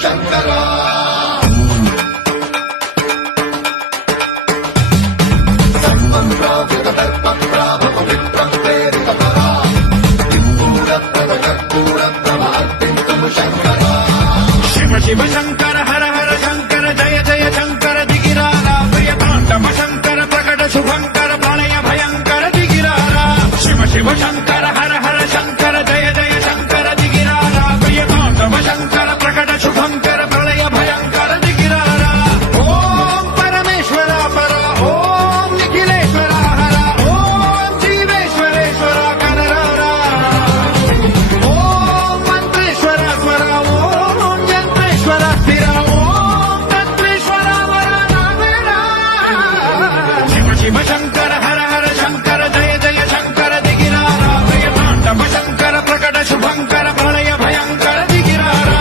శంకరా శివ శివ శంకర హర హర శంకర జయ జయ శంకర దిగిరారా ప్రియతాండవ శంకర ప్రకట శుభంకర ప్రళయ భయంకర దిగిరారా శివ శివ శంకర హర హర శంకర జయ జయ శంకర దిగిరారా ప్రియతాండవ శంకర ప్రకట శుభంకర ప్రళయ భయంకర దిగిరారా ఓం పరమేశ్వర పర ఓం నిఖిలేశ్వర హర ఓం జీవేశ్వరేశ్వర కనరారా ఓం మంత్రేశ్వర స్వర ఓం యంత్రేశ్వర స్థిర ఓం తత్వేశ్వర వర నావేరా శివ శివ శంకర హర హర శంకర జయ జయ శంకర దిగిరారా ప్రియతాండవ శంకర ప్రకట శుభంకర ప్రళయ భయంకర దిగిరారా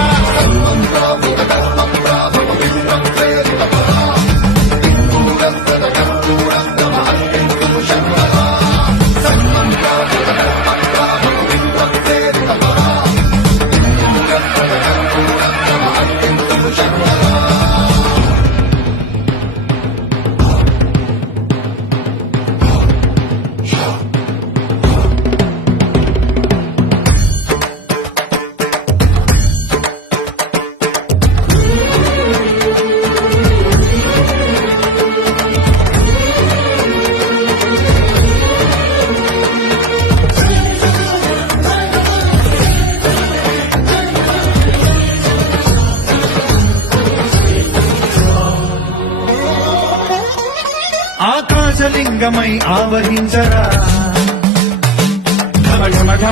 ఆకాశలింగమై ఆవహించరా ఘమ ఘమ ఘమ